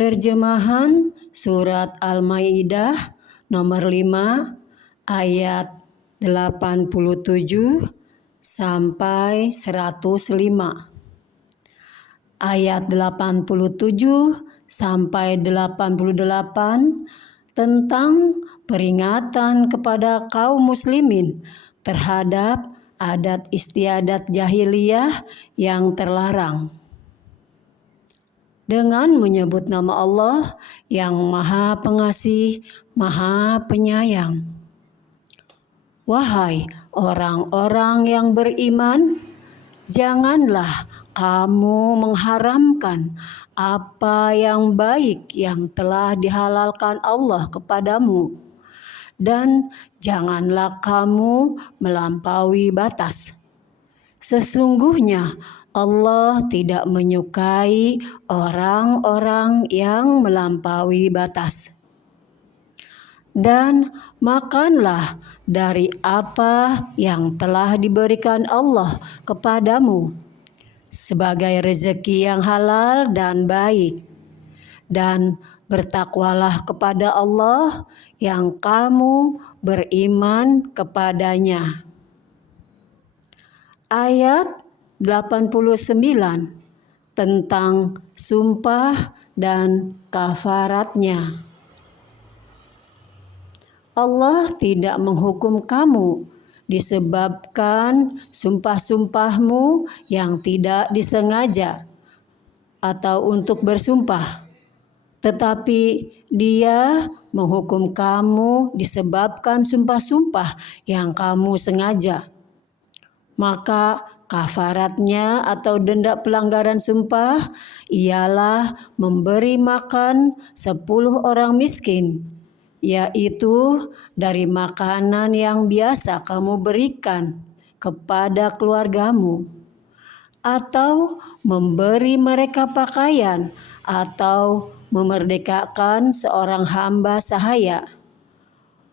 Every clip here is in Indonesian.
Terjemahan Surat Al-Maidah nomor 5 ayat 87 sampai 105. Ayat 87 sampai 88 tentang peringatan kepada kaum muslimin terhadap adat istiadat jahiliyah yang terlarang. Dengan menyebut nama Allah yang Maha Pengasih, Maha Penyayang. Wahai orang-orang yang beriman, janganlah kamu mengharamkan apa yang baik yang telah dihalalkan Allah kepadamu, dan janganlah kamu melampaui batas. Sesungguhnya Allah tidak menyukai orang-orang yang melampaui batas. Dan makanlah dari apa yang telah diberikan Allah kepadamu sebagai rezeki yang halal dan baik. Dan bertakwalah kepada Allah yang kamu beriman kepadanya. Ayat 89 tentang sumpah dan kafaratnya. Allah tidak menghukum kamu disebabkan sumpah-sumpahmu yang tidak disengaja atau untuk bersumpah, tetapi Dia menghukum kamu disebabkan sumpah-sumpah yang kamu sengaja. Maka kafaratnya atau denda pelanggaran sumpah ialah memberi makan 10 orang miskin, yaitu dari makanan yang biasa kamu berikan kepada keluargamu, atau memberi mereka pakaian, atau memerdekakan seorang hamba sahaya.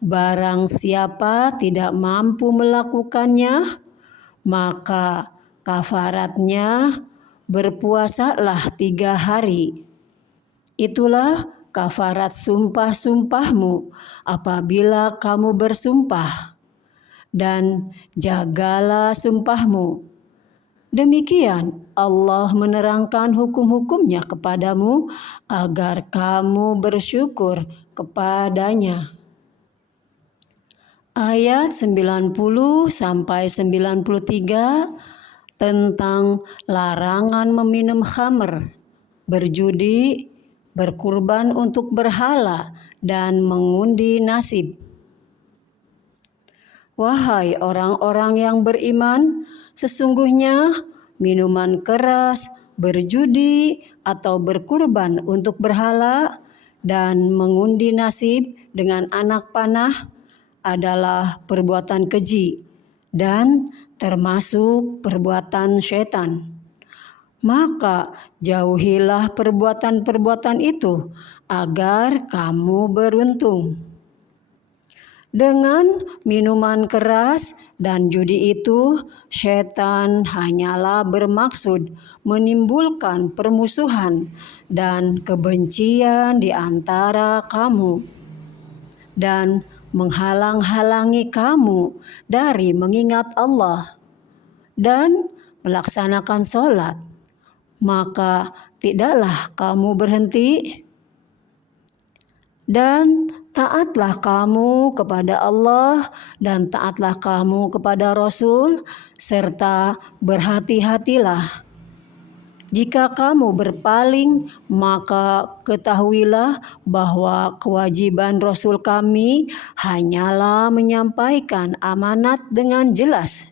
Barang siapa tidak mampu melakukannya, maka kafaratnya berpuasalah 3 hari. Itulah kafarat sumpah-sumpahmu apabila kamu bersumpah, dan jagalah sumpahmu. Demikian Allah menerangkan hukum-hukumnya kepadamu agar kamu bersyukur kepadanya. Ayat 90 sampai 93 tentang larangan meminum khamr, berjudi, berkurban untuk berhala, dan mengundi nasib. Wahai orang-orang yang beriman, sesungguhnya minuman keras, berjudi, atau berkurban untuk berhala, dan mengundi nasib dengan anak panah adalah perbuatan keji dan termasuk perbuatan syaitan. Maka jauhilah perbuatan-perbuatan itu agar kamu beruntung. Dengan minuman keras dan judi itu, syaitan hanyalah bermaksud menimbulkan permusuhan dan kebencian di antara kamu, dan menghalang-halangi kamu dari mengingat Allah dan melaksanakan sholat. Maka tidaklah kamu berhenti, dan taatlah kamu kepada Allah dan taatlah kamu kepada Rasul, serta berhati-hatilah. Jika kamu berpaling, maka ketahuilah bahwa kewajiban Rasul kami hanyalah menyampaikan amanat dengan jelas.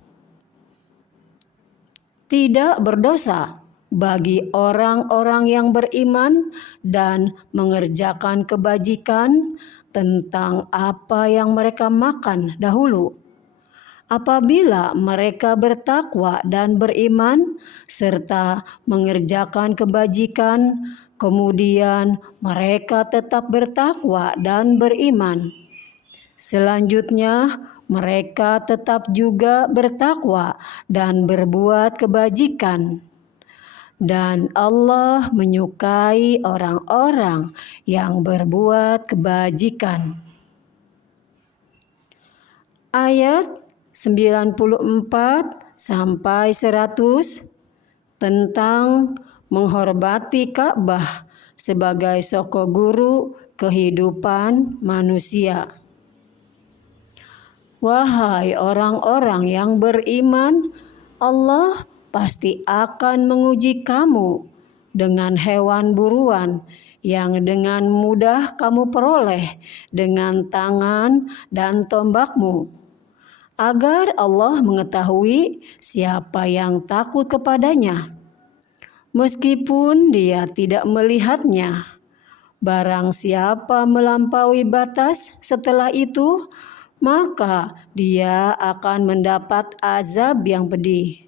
Tidak berdosa bagi orang-orang yang beriman dan mengerjakan kebajikan tentang apa yang mereka makan dahulu, apabila mereka bertakwa dan beriman serta mengerjakan kebajikan, kemudian mereka tetap bertakwa dan beriman. Selanjutnya mereka tetap juga bertakwa dan berbuat kebajikan. Dan Allah menyukai orang-orang yang berbuat kebajikan. Ayat 94 sampai 100 tentang menghormati Ka'bah sebagai soko guru kehidupan manusia. Wahai orang-orang yang beriman, Allah pasti akan menguji kamu dengan hewan buruan yang dengan mudah kamu peroleh dengan tangan dan tombakmu, agar Allah mengetahui siapa yang takut kepadanya, meskipun dia tidak melihatnya. Barang siapa melampaui batas setelah itu, maka dia akan mendapat azab yang pedih.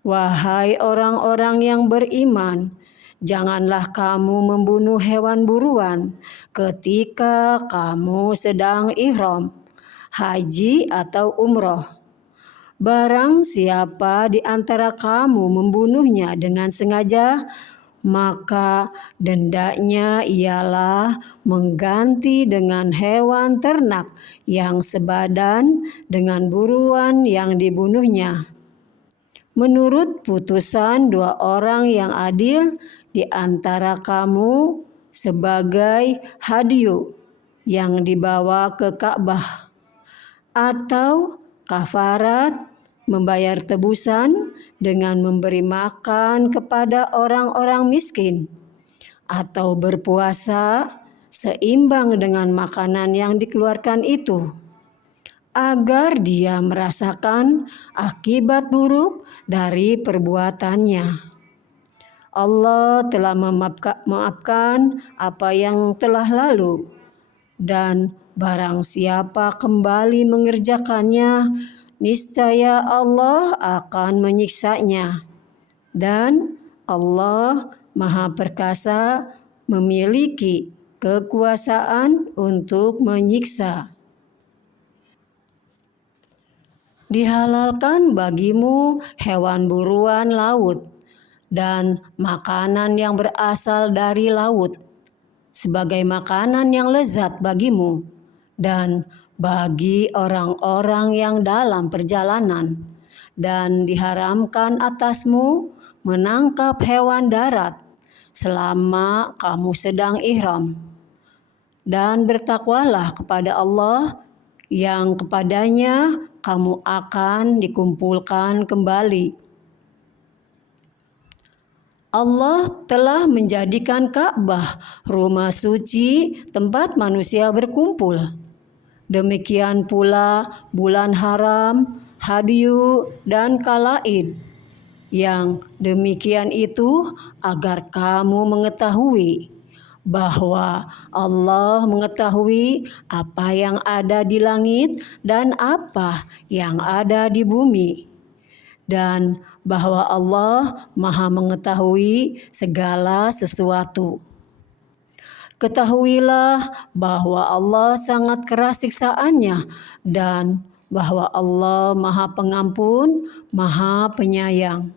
Wahai orang-orang yang beriman, janganlah kamu membunuh hewan buruan ketika kamu sedang ihram, haji atau umroh. Barang siapa di antara kamu membunuhnya dengan sengaja, maka dendanya ialah mengganti dengan hewan ternak yang sebadan dengan buruan yang dibunuhnya, menurut putusan dua orang yang adil di antara kamu sebagai hadiyu yang dibawa ke Ka'bah, atau kafarat membayar tebusan dengan memberi makan kepada orang-orang miskin, atau berpuasa seimbang dengan makanan yang dikeluarkan itu, agar dia merasakan akibat buruk dari perbuatannya. Allah telah memaafkan apa yang telah lalu, dan barang siapa kembali mengerjakannya, niscaya Allah akan menyiksanya. Dan Allah Maha Perkasa, memiliki kekuasaan untuk menyiksa. Dihalalkan bagimu hewan buruan laut dan makanan yang berasal dari laut sebagai makanan yang lezat bagimu dan bagi orang-orang yang dalam perjalanan, dan diharamkan atasmu menangkap hewan darat selama kamu sedang ihram. Dan bertakwalah kepada Allah yang kepadanya kamu akan dikumpulkan kembali. Allah telah menjadikan Ka'bah rumah suci tempat manusia berkumpul. Demikian pula bulan haram, hadiyu, dan kalaid. Yang demikian itu agar kamu mengetahui bahwa Allah mengetahui apa yang ada di langit dan apa yang ada di bumi, dan bahwa Allah Maha mengetahui segala sesuatu. Ketahuilah bahwa Allah sangat keras siksaannya dan bahwa Allah Maha Pengampun, Maha Penyayang.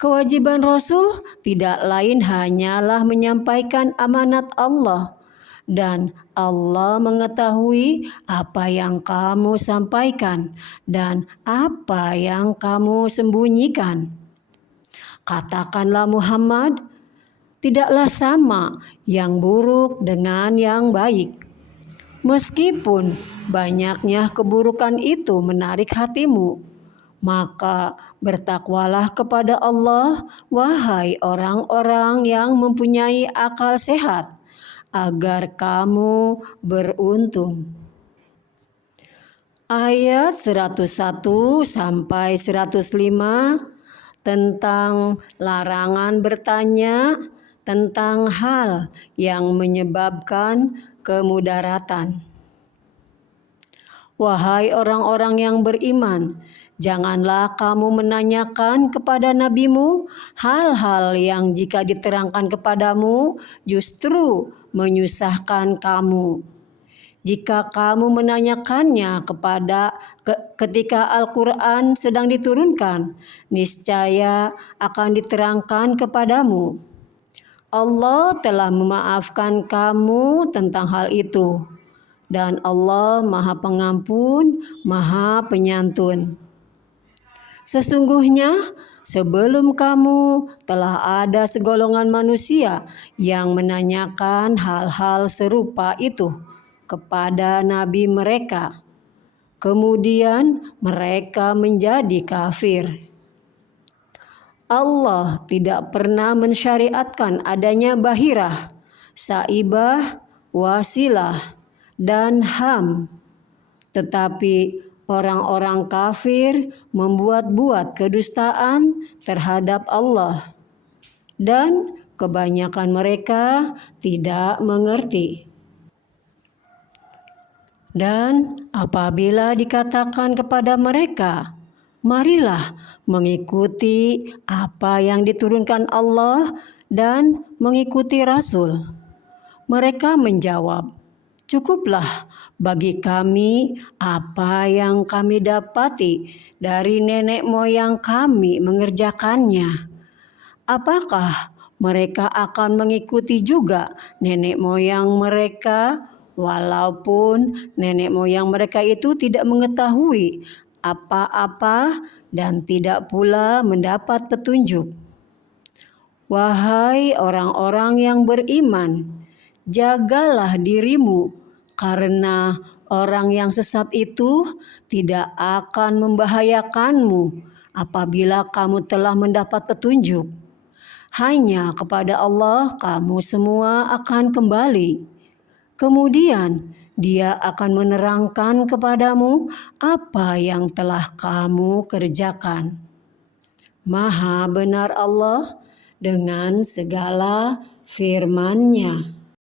Kewajiban Rasul tidak lain hanyalah menyampaikan amanat Allah, dan Allah mengetahui apa yang kamu sampaikan dan apa yang kamu sembunyikan. Katakanlah Muhammad, tidaklah sama yang buruk dengan yang baik. Meskipun banyaknya keburukan itu menarik hatimu, maka bertakwalah kepada Allah, wahai orang-orang yang mempunyai akal sehat, agar kamu beruntung. Ayat 101 sampai 105 tentang larangan bertanya tentang hal yang menyebabkan kemudaratan. Wahai orang-orang yang beriman, janganlah kamu menanyakan kepada nabimu hal-hal yang jika diterangkan kepadamu justru menyusahkan kamu. jika kamu menanyakannya ketika Al-Quran sedang diturunkan, niscaya akan diterangkan kepadamu. Allah telah memaafkan kamu tentang hal itu, dan Allah Maha Pengampun, Maha Penyantun. Sesungguhnya sebelum kamu telah ada segolongan manusia yang menanyakan hal-hal serupa itu kepada nabi mereka. Kemudian mereka menjadi kafir. Allah tidak pernah mensyariatkan adanya bahirah, saibah, wasilah, dan ham. Tetapi orang-orang kafir membuat-buat kedustaan terhadap Allah, dan kebanyakan mereka tidak mengerti. Dan apabila dikatakan kepada mereka, marilah mengikuti apa yang diturunkan Allah dan mengikuti Rasul, mereka menjawab, cukuplah bagi kami apa yang kami dapati dari nenek moyang kami mengerjakannya. Apakah mereka akan mengikuti juga nenek moyang mereka, walaupun nenek moyang mereka itu tidak mengetahui apa-apa dan tidak pula mendapat petunjuk? Wahai orang-orang yang beriman, jagalah dirimu, karena orang yang sesat itu tidak akan membahayakanmu apabila kamu telah mendapat petunjuk. Hanya kepada Allah kamu semua akan kembali. Kemudian Dia akan menerangkan kepadamu apa yang telah kamu kerjakan. Maha benar Allah dengan segala firman-Nya.